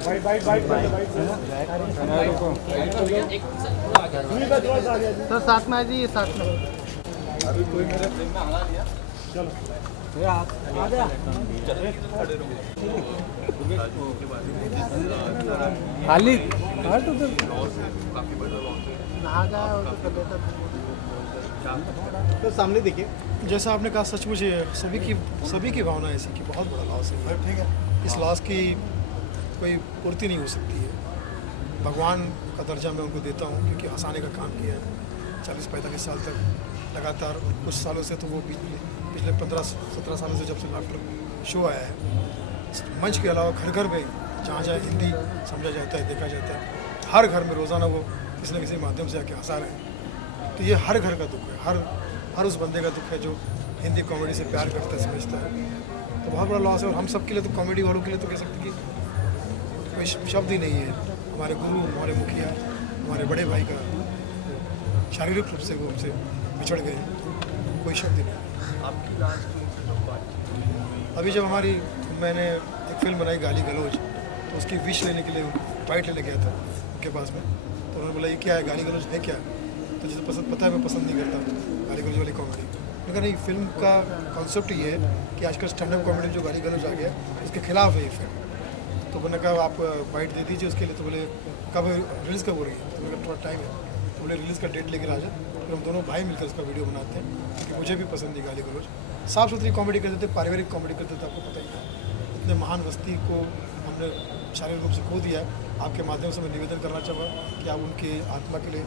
Sir साथ में आ जाइए, साथ में। अभी कोई मेरे फ्रेम में आना नहीं है। चलो आ जा खाली तो सामने देखिए, जैसा आपने कहा सचमुच सभी की भावना ऐसी कि बहुत बड़ा लॉस है। ठीक है, इस लॉस की कोई पूर्ति नहीं हो सकती है। भगवान का दर्जा मैं उनको देता हूँ क्योंकि हंसाने का काम किया है 40-45 साल तक लगातार। और कुछ सालों से तो वो पिछले 15-17 सालों से जब से लाफ्टर शो आया है, मंच के अलावा घर घर में जहाँ जहाँ हिंदी समझा जाता है, देखा जाता है, हर घर में रोज़ाना वो किसी न किसी माध्यम से आके हंसा रहे हैं। तो ये हर घर का दुख है, हर उस बंदे का दुख है जो हिंदी कॉमेडी से प्यार करता है, समझता है। तो बहुत बड़ा लॉस है। और हम सब के लिए तो, कॉमेडी वालों के लिए तो कह सकते कि कोई शब्द ही नहीं है। हमारे गुरु, हमारे मुखिया, हमारे बड़े भाई का शारीरिक रूप से वो हमसे बिछड़ गए, कोई शब्द ही नहीं। आपकी लास्ट अभी जब मैंने एक फिल्म बनाई गाली गलौज, तो उसकी विश लेने के लिए फाइट लेने गया था उनके पास में। तो उन्होंने बोला ये क्या है, गाली गलौज है क्या? तो जिसे पता है मैं पसंद नहीं करता गाली गलौज वाली कॉमेडी। लेकिन नहीं, फिल्म का कॉन्सेप्ट ये है कि आजकल स्टैंड अप कॉमेडी जो गाली गलौज आ गया उसके खिलाफ है ये फिल्म। तो मैंने कहा आप फाइट दे दीजिए उसके लिए। तो बोले कब रिलीज़ कब हो रही है? तो मैंने कहा थोड़ा टाइम है। तो बोले रिलीज़ का डेट लेकर आ जाए, फिर हम दोनों भाई मिलकर उसका वीडियो बनाते हैं क्योंकि मुझे भी पसंद है गाली गलौज। साफ़ सुथरी कॉमेडी करते थे, पारिवारिक कॉमेडी करते थे, आपको पता ही था। इतने महान हस्ती को हमने शारीरिक रूप से खो दिया। आपके माध्यम से मैं निवेदन करना चाहूँगा कि आप उनके आत्मा के लिए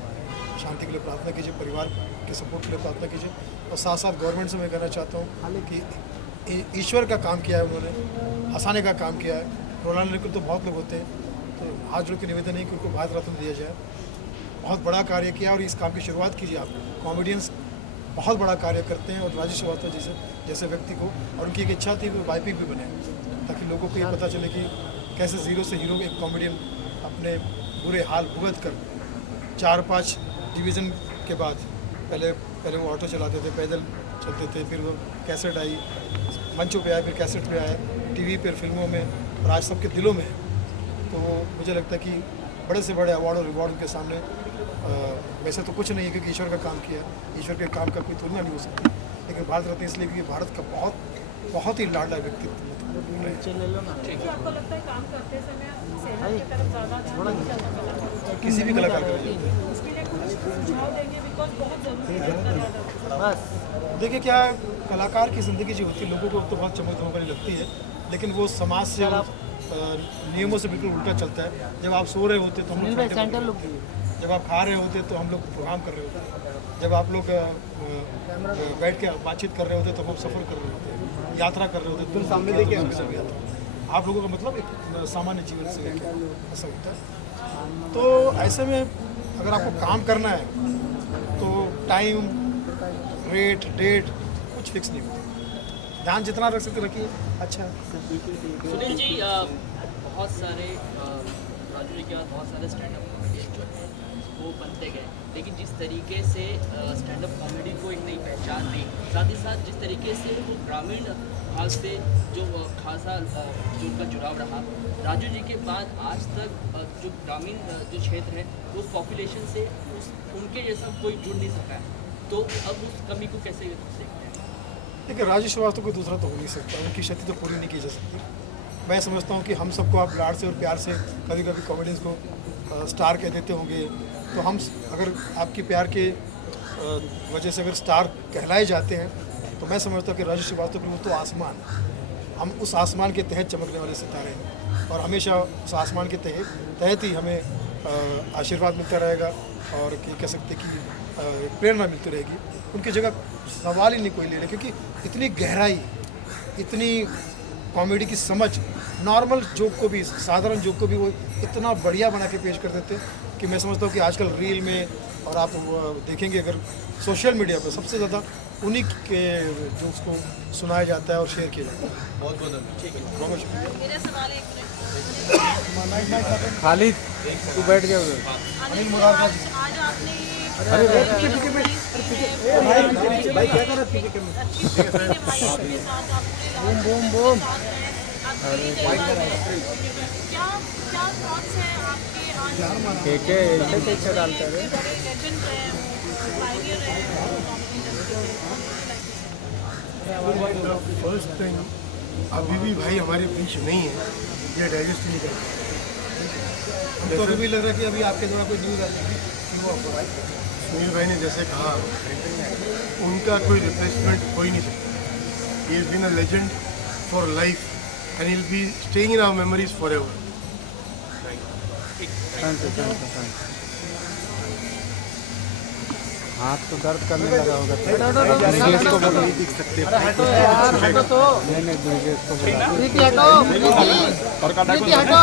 शांति के लिए प्रार्थना कीजिए, परिवार के सपोर्ट के लिए प्रार्थना कीजिए। और साथ साथ गवर्नमेंट से मैं कहना चाहता हूँ कि ईश्वर का काम किया है उन्होंने, हंसाने का काम किया है। रोलाना लेकर तो बहुत लोग होते हैं, तो हाथ जोड़ के निवेदन है कि उनको भारत रत्न दिया जाए। बहुत बड़ा कार्य किया और इस काम की शुरुआत कीजिए आप। कॉमेडियंस बहुत बड़ा कार्य करते हैं और राजू श्रीवास्तव जैसे व्यक्ति को, और उनकी एक इच्छा थी कि वो बायोपिक भी बने ताकि लोगों को ये पता चले कि कैसे ज़ीरो से हीरो एक कॉमेडियन अपने बुरे हाल भुगत कर 4-5 डिवीज़न के बाद, पहले वो ऑटो चलाते थे, पैदल चलते थे, फिर वो कैसेट आई, मंचों पे आए, फिर कैसेट पे आए, टीवी पर, फिल्मों में, और आज सबके दिलों में है। तो मुझे लगता है कि बड़े से बड़े अवार्ड और रिवॉर्ड उनके सामने वैसे तो कुछ नहीं है क्योंकि ईश्वर का काम किया, ईश्वर के काम का कोई तुलना नहीं हो सकती। लेकिन भारत रत्न इसलिए क्योंकि भारत का बहुत ही लाडला व्यक्तित्व। आपको लगता है काम करते समय सेना की तरफ ज़्यादा ध्यान नहीं, किसी भी कलाकार का इसके लिए कुछ सुझाव देंगे? बिकॉज बहुत ज़रूरी है। बस देखिए, क्या कलाकार की ज़िंदगी जो होती है लोगों को तो बहुत चमक धमक वाली लगती है, लेकिन वो समाज से नियमों से बिल्कुल उल्टा चलता है। जब आप सो रहे होते तो हम लोग, जब आप खा रहे होते तो हम लोग प्रोग्राम कर रहे होते हैं, जब आप लोग बैठ के बातचीत कर रहे होते तो हम सफ़र कर रहे होते हैं, यात्रा कर रहे होते तो सामने देखिए आप लोगों का मतलब एक सामान्य जीवन से ऐसा होता है। तो ऐसे में अगर आपको काम करना है तो टाइम, रेट, डेट कुछ फिक्स नहीं होता। ध्यान जितना रख सकते रखिए। अच्छा सुनील जी, बहुत सारे राजू जी के बाद बहुत सारे स्टैंड अप कॉमेडियन जो हैं वो बनते गए, लेकिन जिस तरीके से स्टैंड अप कॉमेडी को एक नई पहचान दी, साथ ही साथ जिस तरीके से वो ग्रामीण भाग से जो खासा जो उनका जुड़ाव रहा, राजू जी के बाद आज तक जो ग्रामीण जो क्षेत्र है उस पॉपुलेशन से उनके जैसा कोई जुड़ नहीं सका है। तो अब उस कमी को कैसे देखते हैं? देखिए, राजू श्रीवास्तव को दूसरा तो हो नहीं सकता, उनकी क्षति तो पूरी नहीं की जा सकती। मैं समझता हूँ कि हम सबको आप लाड से और प्यार से कभी कभी कॉमेडियंस को स्टार कह देते होंगे, तो हम अगर आपकी प्यार के वजह से अगर स्टार कहलाए जाते हैं तो मैं समझता हूँ कि राजू श्रीवास्तव के वो तो आसमान है। हम उस आसमान के तहत चमकने वाले सितारे हैं और हमेशा उस आसमान के तहत ही हमें आशीर्वाद मिलता रहेगा और कह सकते कि प्रेरणा मिलती रहेगी। उनकी जगह सवाल ही नहीं कोई ले ले, क्योंकि इतनी गहराई, इतनी कॉमेडी की समझ, नॉर्मल जोक को भी, साधारण जोक को भी वो इतना बढ़िया बना के पेश कर देते कि मैं समझता हूँ कि आजकल रील में और आप देखेंगे अगर सोशल मीडिया पर सबसे ज़्यादा उन्हीं के जोक्स को सुनाया जाता है और शेयर किया जाता है। बहुत धन्यवाद। बहुत शुक्रिया। मेरा सवाल एक मिनट, खाली तू बैठ गया उधर। अनिल मुराद आज आपने भाई क्या कर रहा है? Boom boom boom. क्या के ऐसे कैसे डालते हैं वेरी लेजेंड है, पायनियर है कॉमेडी इंडस्ट्री। फर्स्ट टाइम अभी भी भाई हमारे बीच नहीं है, ये डाइजेस्ट नहीं कर हमको अभी भी लग रहा है कि अभी आपके द्वारा कोई न्यूज़ आ जाएगी वो आपको सुनील भाई ने जैसे कहा उनका कोई रिप्लेसमेंट हो ही नहीं सकता। He is been a legend for life and he will be staying in our memories forever. Thank you. हाथ तो दर्द करने लगा होगा ब्रिजेश को बोलो दिख सकते हैं। हटो यार, हटो तो नहीं ब्रिजेश को बोलो प्रीति हटो, प्रीति हटो,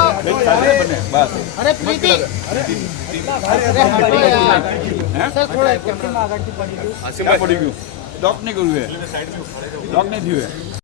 अरे प्रीति अरे हटो यार सर थोड़ा कैमरा आगे की पड़ी आसिम पड़ी क्यों लॉक नहीं करू है, लॉक नहीं थी है।